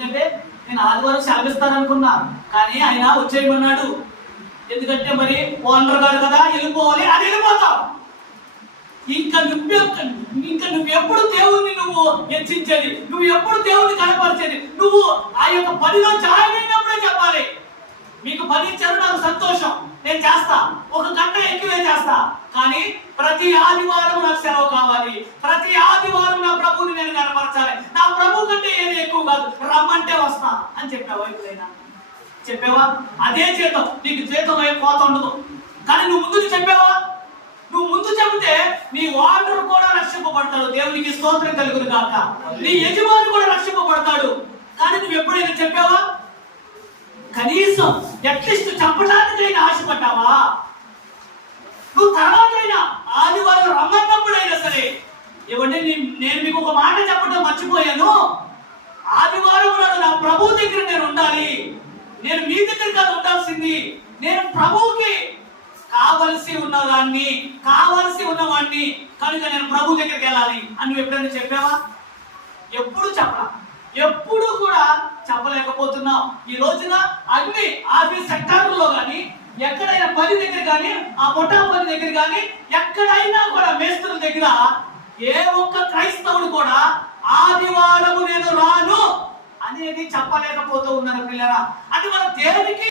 ఎందుకంటే నేను ఆదివారం సెలవిస్తాననుకున్నా, కానీ ఆయన వచ్చేయమన్నాడు. ఎందుకంటే మరి ఓనర్ గారు కదా, వెళ్ళిపోవాలి, అది వెళ్ళిపోతాం. ఇంకా నువ్వెప్పుడు దేవుణ్ణి నువ్వు హెచ్చించేది, నువ్వు ఎప్పుడు దేవుణ్ణి కనపరిచేది, నువ్వు ఆ యొక్క పనిలో జాయిన్ అయినప్పుడే చెప్పాలి. మీకు పని ఇచ్చారు, నాకు సంతోషం, నేను చేస్తా, 1 గంట ఎక్కువే చేస్తా, కానీ ప్రతి ఆదివారం నాకు సెలవు కావాలి, ప్రతి ఆదివారం నా ప్రభువుని నేను కనపరచాలి, నా ప్రభు కంటే ఏది ఎక్కువ కాదు, రమ్మంటే వస్తా అని చెప్పావా? ఎప్పుడైనా చెప్పావా? అదే జీతం, నీకు జీతం అయిపోతా ఉండదు, కానీ నువ్వు ముందు చెప్పావా? నువ్వు ముందు చెబితే నీ ఓనర్ కూడా రక్షింపబడతాడు, దేవునికి స్తోత్రం కలుగును గాక. నీ యజమాని కూడా రక్షింపబడతాడు, కానీ నువ్వు ఎప్పుడైనా చెప్పావా? కనీసం అట్లీస్ట్ చెప్పడానికైనా ఆశపడ్డావా? నువ్వు తర్వాతైనా ఆదివారం రమ్మన్నప్పుడైనా సరే, ఇవ్వండి, నేను మీకు ఒక మాట చెప్పడం మర్చిపోయాను. ఆదివారం నాడు నా ప్రభు దగ్గర నేను ఉండాలి, నేను మీ దగ్గర కాదు ఉండాల్సింది, నేను ప్రభువుకి కావలసి ఉన్నదాన్ని, కావలసి ఉన్నవాడిని, కనుక నేను ప్రభు దగ్గరికి వెళ్ళాలి అని నువ్వు ఎప్పుడైనా చెప్పావా? ఎప్పుడు చెప్పరా, ఎప్పుడు కూడా చెప్పలేకపోతున్నావు. ఈ రోజున అన్ని ఆఫీస్ సెక్టార్లో కానీ, ఎక్కడైనా పని దగ్గర కానీ, ఆ పొట్టా పని దగ్గర కానీ, ఎక్కడైనా కూడా మేస్త్రుల దగ్గర ఏ ఒక్క క్రైస్తవుడు కూడా ఆదివారము నేను రాను అనేది చెప్పలేకపోతూ ఉన్నారు పిల్లరా. అది మన దేవునికి